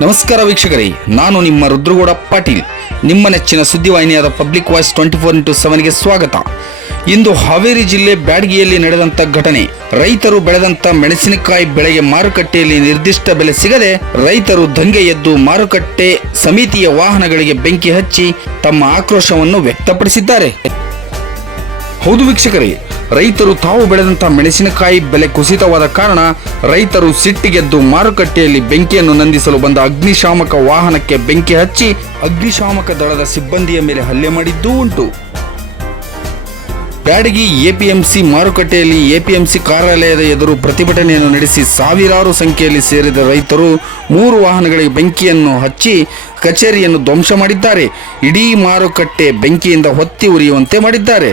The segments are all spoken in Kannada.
ನಮಸ್ಕಾರ ವೀಕ್ಷಕರೇ, ನಾನು ನಿಮ್ಮ ರುದ್ರಗೌಡ ಪಾಟೀಲ್. ನಿಮ್ಮ ನೆಚ್ಚಿನ ಸುದ್ದಿವಾಹಿನಿಯಾದ public voice twenty four into ಸೆವೆನ್ಗೆ ಸ್ವಾಗತ. ಇಂದು ಹಾವೇರಿ ಜಿಲ್ಲೆ ಬ್ಯಾಡಗಿಯಲ್ಲಿ ನಡೆದಂತ ಘಟನೆ. ರೈತರು ಬೆಳೆದಂತ ಮೆಣಸಿನಕಾಯಿ ಬೆಳೆಗೆ ಮಾರುಕಟ್ಟೆಯಲ್ಲಿ ನಿರ್ದಿಷ್ಟ ಬೆಲೆ ಸಿಗದೆ ರೈತರು ದಂಗೆ ಎದ್ದು ಮಾರುಕಟ್ಟೆ ಸಮಿತಿಯ ವಾಹನಗಳಿಗೆ ಬೆಂಕಿ ಹಚ್ಚಿ ತಮ್ಮ ಆಕ್ರೋಶವನ್ನು ವ್ಯಕ್ತಪಡಿಸಿದ್ದಾರೆ. ಹೌದು ವೀಕ್ಷಕರೇ, ರೈತರು ತಾವು ಬೆಳೆದಂತ ಮೆಣಸಿನಕಾಯಿ ಬೆಲೆ ಕುಸಿತವಾದ ಕಾರಣ ರೈತರು ಸಿಟ್ಟಿಗೆದ್ದು ಮಾರುಕಟ್ಟೆಯಲ್ಲಿ ಬೆಂಕಿಯನ್ನು ನಂದಿಸಲು ಬಂದ ಅಗ್ನಿಶಾಮಕ ವಾಹನಕ್ಕೆ ಬೆಂಕಿ ಹಚ್ಚಿ ಅಗ್ನಿಶಾಮಕ ದಳದ ಸಿಬ್ಬಂದಿಯ ಮೇಲೆ ಹಲ್ಲೆ ಮಾಡಿದ್ದೂ ಉಂಟು. ಬ್ಯಾಡಗಿ ಎಪಿಎಂಸಿ ಮಾರುಕಟ್ಟೆಯಲ್ಲಿ ಎಪಿಎಂಸಿ ಕಾರ್ಯಾಲಯದ ಎದುರು ಪ್ರತಿಭಟನೆಯನ್ನು ನಡೆಸಿ ಸಾವಿರಾರು ಸಂಖ್ಯೆಯಲ್ಲಿ ಸೇರಿದ ರೈತರು ಮೂರು ವಾಹನಗಳಿಗೆ ಬೆಂಕಿಯನ್ನು ಹಚ್ಚಿ ಕಚೇರಿಯನ್ನು ಧ್ವಂಸ ಮಾಡಿದ್ದಾರೆ. ಇಡೀ ಮಾರುಕಟ್ಟೆ ಬೆಂಕಿಯಿಂದ ಹೊತ್ತಿ ಉರಿಯುವಂತೆ ಮಾಡಿದ್ದಾರೆ.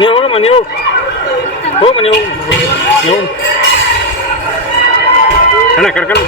ನೀವು ಹೋಗಮ್ಮ ನೀವು ಹೋಗಮ್ಮ ನೀವು ನೀವು ಅಣ್ಣ ಕರ್ಕೊಂಡು